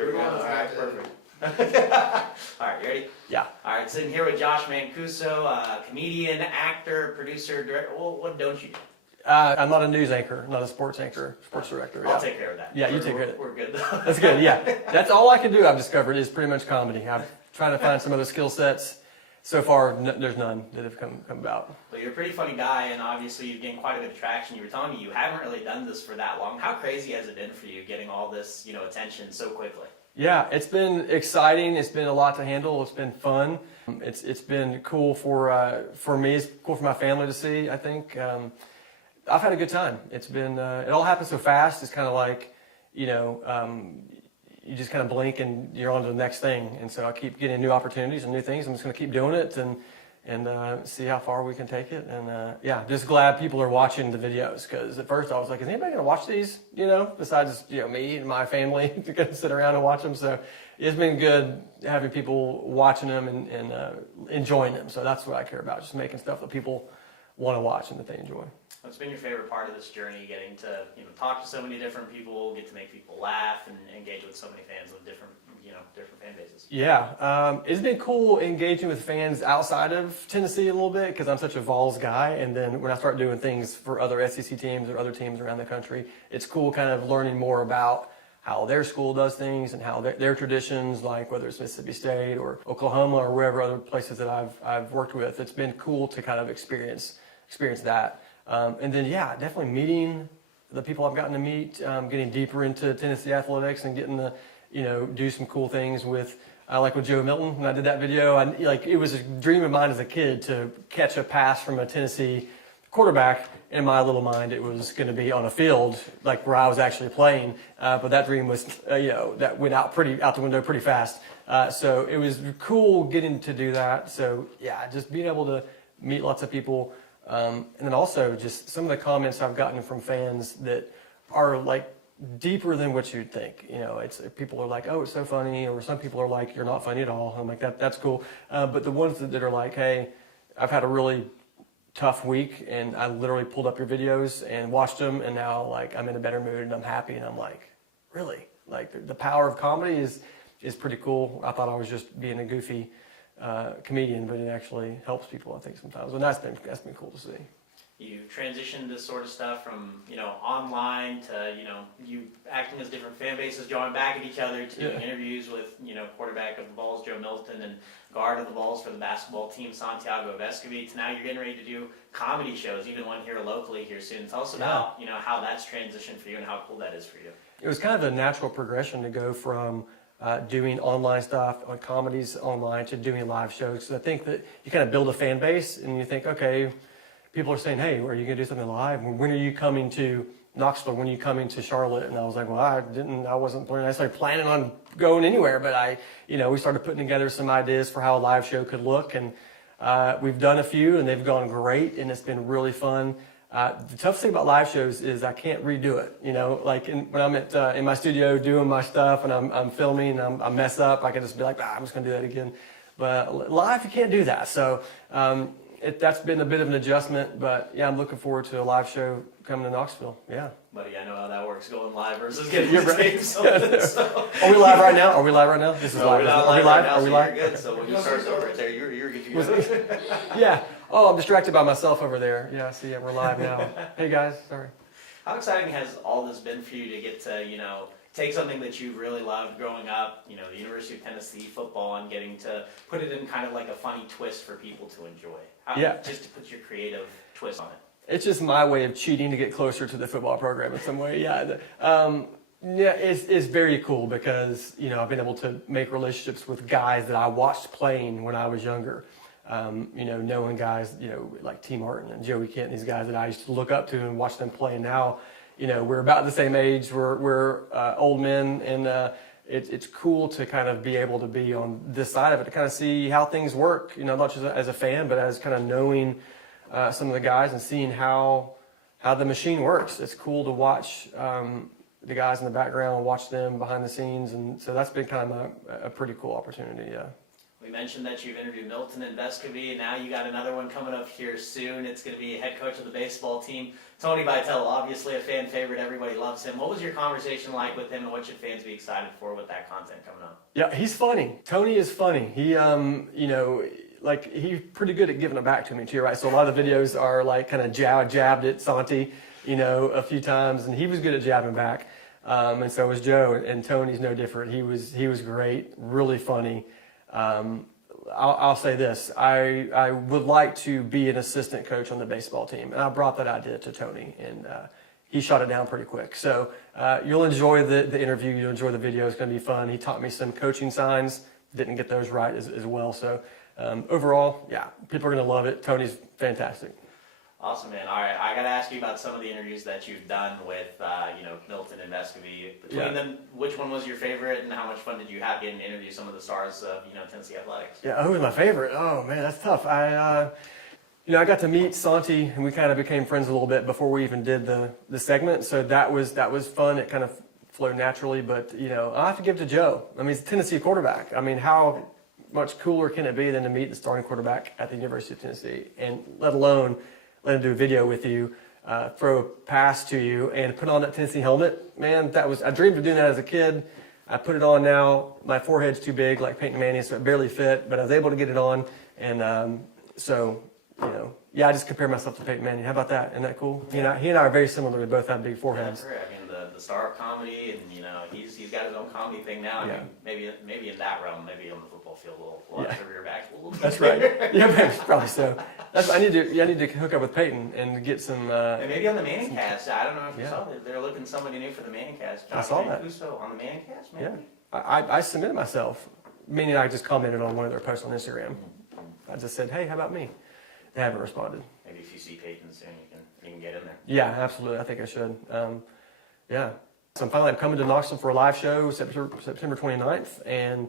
there we go. All right, perfect. All right, you ready? Yeah. All right, sitting here with Josh Mancuso, comedian, actor, producer, director. Well, what don't you do? I'm not a news anchor, not a sports anchor, sports director. I'll take care of that. Yeah, you take care of it. We're good. That's good, yeah. That's all I can do, I've discovered, is pretty much comedy. I've tried to find some other skill sets. So far, there's none that have come about. Well, you're a pretty funny guy, and obviously you've gained quite a bit of traction. You were telling me you haven't really done this for that long. How crazy has it been for you getting all this, attention so quickly? Yeah, it's been exciting. It's been a lot to handle. It's been fun. It's been cool for me. It's cool for my family to see, I think. I've had a good time. It's been, it all happened so fast. It's kind of like, you just kind of blink and you're on to the next thing. And so I keep getting new opportunities and new things. I'm just going to keep doing it and see how far we can take it. And yeah, just glad people are watching the videos, because at first I was like, is anybody going to watch these? Besides me and my family to kind of sit around and watch them. So it's been good having people watching them and enjoying them. So that's what I care about, just making stuff that people want to watch and that they enjoy. What's been your favorite part of this journey, getting to talk to so many different people, get to make people laugh, and engage with so many fans of different fan bases? Yeah, it's been cool engaging with fans outside of Tennessee a little bit, because I'm such a Vols guy, and then when I start doing things for other SEC teams or other teams around the country, it's cool kind of learning more about how their school does things and how their traditions, like whether it's Mississippi State or Oklahoma or wherever other places that I've worked with. It's been cool to kind of experience that. And then, yeah, definitely meeting the people I've gotten to meet, getting deeper into Tennessee athletics and getting to, do some cool things with Joe Milton. When I did that video, it was a dream of mine as a kid to catch a pass from a Tennessee quarterback. In my little mind, it was going to be on a field, like where I was actually playing. But that dream was, that went out the window pretty fast. So it was cool getting to do that. So yeah, just being able to meet lots of people. And then also just some of the comments I've gotten from fans that are like deeper than what you'd think. It's people are like, oh, it's so funny, or some people are like, you're not funny at all. I'm like, that's cool. But the ones that are like, hey, I've had a really tough week and I literally pulled up your videos and watched them, and now like I'm in a better mood and I'm happy, and I'm like, really? Like the power of comedy is pretty cool. I thought I was just being a goofy comedian, but it actually helps people, I think, sometimes, and that's been cool to see. You transitioned this sort of stuff from online to you acting as different fan bases, drawing back at each other, to doing interviews with quarterback of the Vols Joe Milton and guard of the Vols for the basketball team Santiago Vescovi, to now you're getting ready to do comedy shows, even one here locally here soon. Tell us about how that's transitioned for you and how cool that is for you. It was kind of a natural progression to go from doing online stuff, on comedies online, to doing live shows. So I think that you kind of build a fan base and you think, okay, people are saying, hey, are you going to do something live? When are you coming to Knoxville? When are you coming to Charlotte? And I was like, well, I wasn't necessarily planning on going anywhere, but we started putting together some ideas for how a live show could look. And we've done a few and they've gone great, and it's been really fun. The tough thing about live shows is I can't redo it. When I'm in my studio doing my stuff and I'm filming and I mess up, I can just be like, I'm just going to do that again. But live, you can't do that. So that's been a bit of an adjustment. But yeah, I'm looking forward to a live show coming to Knoxville. Yeah. Buddy, I know how that works, going live versus getting to tape something. So. Are we live right now? This is live. Are we live? Are we live? You're good. So when you start over right there, you're good to go. Yeah. Oh, I'm distracted by myself over there. Yeah, see, we're live now. Hey guys, sorry. How exciting has all this been for you to get to, take something that you really loved growing up, the University of Tennessee football, and getting to put it in kind of like a funny twist for people to enjoy? Just to put your creative twist on it. It's just my way of cheating to get closer to the football program in some way. Yeah. It's very cool because, I've been able to make relationships with guys that I watched playing when I was younger. Knowing guys, like T. Martin and Joey Kent, these guys that I used to look up to and watch them play. And now, we're about the same age. We're old men, and it's cool to kind of be able to be on this side of it, to kind of see how things work. Not just as a fan, but as kind of knowing some of the guys and seeing how the machine works. It's cool to watch the guys in the background, watch them behind the scenes, and so that's been kind of a pretty cool opportunity. Yeah. Well, we mentioned that you've interviewed Milton and Vescovy, and now you got another one coming up here soon. It's going to be head coach of the baseball team. Tony Vitale, obviously a fan favorite. Everybody loves him. What was your conversation like with him, and what should fans be excited for with that content coming up? Yeah, he's funny. Tony is funny. He, like he's pretty good at giving it back to me too, right? So a lot of the videos are like kind of jabbed at Santi, a few times, and he was good at jabbing back. And so was Joe, and Tony's no different. He was great, really funny. I'll say this: I would like to be an assistant coach on the baseball team, and I brought that idea to Tony, and he shot it down pretty quick. So you'll enjoy the interview, you'll enjoy the video. It's going to be fun. He taught me some coaching signs. Didn't get those right as well. So overall, yeah, people are going to love it. Tony's fantastic. Awesome, man. All right, I got to ask you about some of the interviews that you've done with, Milton and Vescovy. Between them, which one was your favorite, and how much fun did you have getting to interview some of the stars of, Tennessee athletics? Yeah, who was my favorite? Oh man, that's tough. I got to meet Santi, and we kind of became friends a little bit before we even did the segment. So that was fun. It kind of flowed naturally. But I have to give it to Joe. I mean, he's a Tennessee quarterback. I mean, how much cooler can it be than to meet the starting quarterback at the University of Tennessee, and let alone let him do a video with you, throw a pass to you, and put on that Tennessee helmet. Man, I dreamed of doing that as a kid. I put it on now. My forehead's too big, like Peyton Manning, so it barely fit, but I was able to get it on. And I just compare myself to Peyton Manning. How about that? Isn't that cool? He and I are very similar. We both have big foreheads. Yeah, I mean, the star of comedy, and he's got his own comedy thing now. Yeah. I mean, maybe in that realm, maybe on the football field, we'll have to rear back a little bit. That's right. Yeah, man, probably so. I need to hook up with Peyton and get some. And maybe on the Manning cast. I don't know if you saw that. They're looking somebody new for the Manning cast. Josh Mancuso on the Manning cast, maybe? Yeah. I submitted myself, meaning I just commented on one of their posts on Instagram. I just said, hey, how about me? They haven't responded. Maybe if you see Peyton soon, you can get in there. Yeah, absolutely. I think I should. So I'm coming to Knoxville for a live show September 29th, and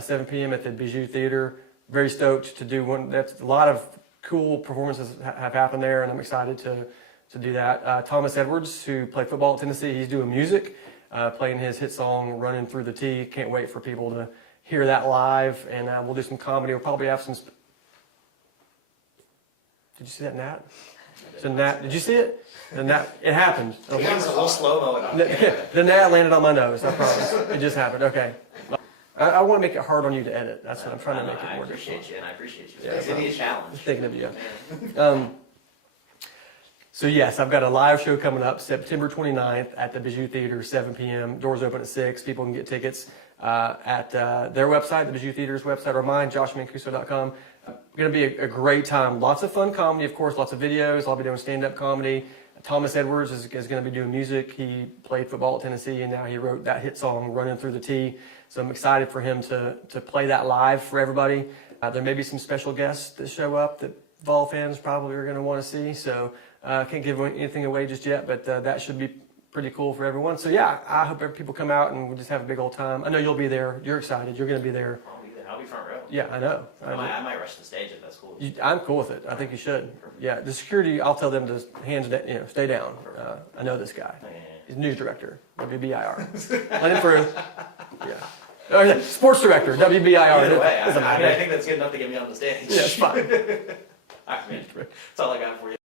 7 p.m. at the Bijou Theater. Very stoked to do one. That's a lot of cool performances have happened there, and I'm excited to do that. Thomas Edwards, who played football at Tennessee, he's doing music, playing his hit song "Running Through the T." Can't wait for people to hear that live, and we'll do some comedy. We'll probably have some. Did you see that gnat? So gnat, did you see it? The gnat, it happened. Okay. It was a little slow-mo. The gnat landed on my nose, I promise. It just happened. Okay. I want to make it hard on you to edit. That's what I'm trying to make it more difficult. I appreciate you. Give me a challenge. Thinking of you. So yes, I've got a live show coming up September 29th at the Bijou Theater, 7 p.m. Doors open at 6. People can get tickets at their website, the Bijou Theater's website, or mine, joshmancuso.com. Going to be a great time. Lots of fun comedy, of course, lots of videos. I'll be doing stand-up comedy. Thomas Edwards is going to be doing music. He played football at Tennessee, and now he wrote that hit song, Running Through the T. So I'm excited for him to play that live for everybody. There may be some special guests that show up that Vol fans probably are going to want to see. So I can't give anything away just yet, but that should be pretty cool for everyone. So yeah, I hope people come out and we'll just have a big old time. I know you'll be there. You're excited. You're going to be there. I'll be front row. Yeah, I know. I might rush the stage if that's cool. I'm cool with it. I think you should. Yeah, the security, I'll tell them to stay down. I know this guy. He's news director, WBIR. Let him through. Yeah. Oh, yeah. Sports director, WBIR. Either way, I think that's good enough to get me on the stage. Yeah, it's fine. All right, man. That's all I got for you.